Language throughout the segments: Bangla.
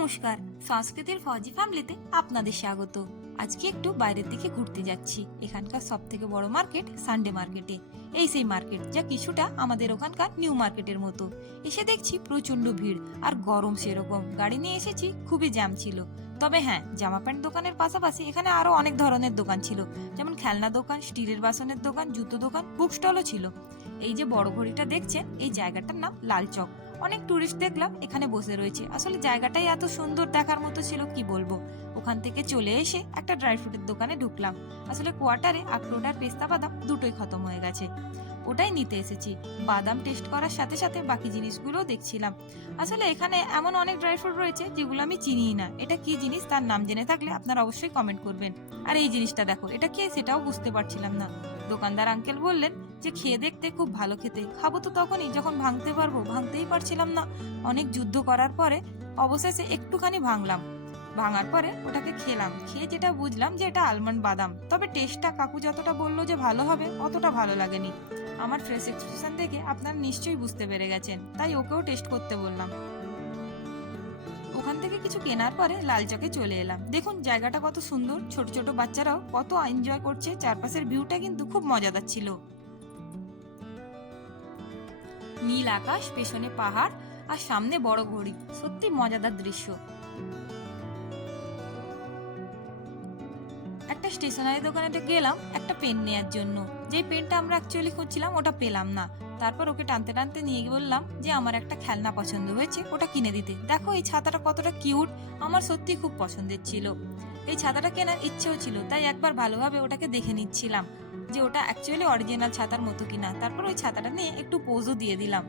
নমস্কার, সংস্কৃতির ফজি ফ্যামিলিতে আপনাদের স্বাগত। আজকে একটু বাইরের দিকে ঘুরতে যাচ্ছি। এখানকার সব থেকে বড় মার্কেট সানডে মার্কেটে। এই সেই মার্কেট যা কিছুটা আমাদের ওখানকার নিউ মার্কেটের মতো। এসে দেখছি প্রচন্ড ভিড় আর গরম সেরকম। গাড়ি নিয়ে এসেছি, খুবই জ্যাম ছিল। তবে হ্যাঁ, জামা প্যান্ট দোকানের পাশাপাশি এখানে আরো অনেক ধরনের দোকান ছিল, যেমন খেলনা দোকান, স্টিলের বাসনের দোকান, জুতো দোকান, বুক স্টলও ছিল। এই যে বড় ঘড়িটা দেখছেন, এই জায়গাটার নাম লাল চক। অনেক টুরিস্ট দেখলাম এখানে বসে রয়েছে। আসলে জায়গাটাই এত সুন্দর, দেখার মতো ছিল, কি বলবো। ওখান থেকে চলে এসে একটা ড্রাই ফ্রুটের দোকানে ঢুকলাম। আসলে কোয়ার্টারে আখরোট আর পেস্তা বাদাম দুটোই খতম হয়ে গেছে, ওটাই নিতে এসেছি। বাদাম টেস্ট করার সাথে সাথে বাকি জিনিসগুলোও দেখছিলাম। আসলে এখানে এমন অনেক ড্রাই ফ্রুট রয়েছে যেগুলো আমি চিনিই না। এটা কি জিনিস তার নাম জেনে থাকলে আপনারা অবশ্যই কমেন্ট করবেন। আর এই জিনিসটা দেখো, এটা কি সেটাও বুঝতে পারছিলাম না। দোকানদার আঙ্কেল বললেন যে খেয়ে দেখতে খুব ভালো খেতে। খাবো তো তখনই যখন ভাঙতে পারবো, ভাঙতেই পারছিলাম না। অনেক যুদ্ধ করার পরে অবশেষে একটুখানি ভাঙলাম। ভাঙার পরে ওটাকে খেলাম। খেয়ে যেটা বুঝলাম যে এটা আলমন্ড বাদাম। তবে টেস্টটা কাকু যতটা বললো যে ভালো হবে, অতটা ভালো লাগেনি। আমার ফ্রেশ এক্সপ্রেশন দেখে আপনারা নিশ্চয়ই বুঝতে পেরে গেছেন, তাই ওকেও টেস্ট করতে বললাম। ওখান থেকে কিছু কেনার পরে লাল চকে চলে এলাম। দেখুন জায়গাটা কত সুন্দর, ছোট ছোট বাচ্চারাও কত এনজয় করছে। চারপাশের ভিউটা কিন্তু খুব মজাদার ছিল। নীল আকাশ, পেছনে পাহাড়, আর সামনে বড় ঘড়ি। সত্যি মজাদার দৃশ্য। একটা স্টেশনারি দোকানে গেলাম একটা পেন নেয়ার জন্য। যে পেনটা আমরা অ্যাকচুয়ালি খুঁজছিলাম ওটা পেলাম না। তারপর ওকে টানতে টানতে নিয়ে গিয়ে বললাম যে আমার একটা খেলনা পছন্দ হয়েছে, ওটা কিনে দিতে। দেখো এই ছাতাটা কতটা কিউট, আমার সত্যি খুব পছন্দের ছিল। এই ছাতাটা কেনার ইচ্ছেও ছিল, তাই একবার ভালোভাবে ওটাকে দেখে নিচ্ছিলাম যে ওটা অ্যাকচুয়ালি অরিজিনাল ছাতার মতো কিনা। তারপর ওই ছাতাটা নিয়ে একটু পোজও দিয়ে দিলাম।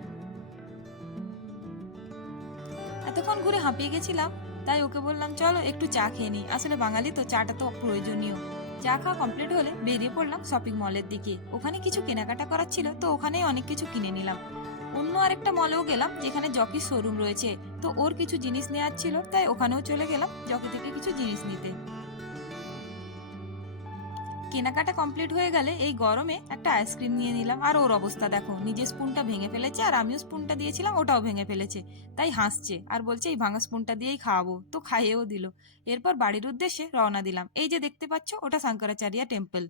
এতক্ষণ ঘুরে হাঁপিয়ে গেছিলাম, তাই ওকে বললাম চলো একটু চা খেয়ে নিই। আসলে বাঙালি তো, চাটা তো প্রয়োজনীয়। চা খাওয়া কমপ্লিট হলে বেরিয়ে পড়লাম শপিং মলের দিকে। ওখানে কিছু কেনাকাটা করার ছিল, তো ওখানেই অনেক কিছু কিনে নিলাম। অন্য আরেকটা মলেও গেলাম যেখানে জকির শোরুম রয়েছে, তো ওর কিছু জিনিস নেওয়ার ছিল, তাই ওখানেও চলে গেলাম জকি থেকে কিছু জিনিস নিতে। কেনাকাটা কমপ্লিট হয়ে গেলে এই গরমে একটা আইসক্রিম নিয়ে নিলাম। আর ওর অবস্থা দেখো, নিজের স্পুনটা ভেঙে ফেলেছে, আর আমিও স্পুনটা দিয়েছিলাম, ওটাও ভেঙে ফেলেছে। তাই হাসছে আর বলছে এই ভাঙা স্পুনটা দিয়েই খাওয়াবো, তো খাইয়েও দিল। এরপর বাড়ির উদ্দেশ্যে রওনা দিলাম। এই যে দেখতে পাচ্ছ, ওটা শঙ্করাচার্য টেম্পল।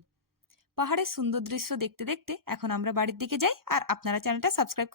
পাহাড়ের সুন্দর দৃশ্য দেখতে দেখতে এখন আমরা বাড়ির দিকে যাই। আর আপনারা চ্যানেলটা সাবস্ক্রাইব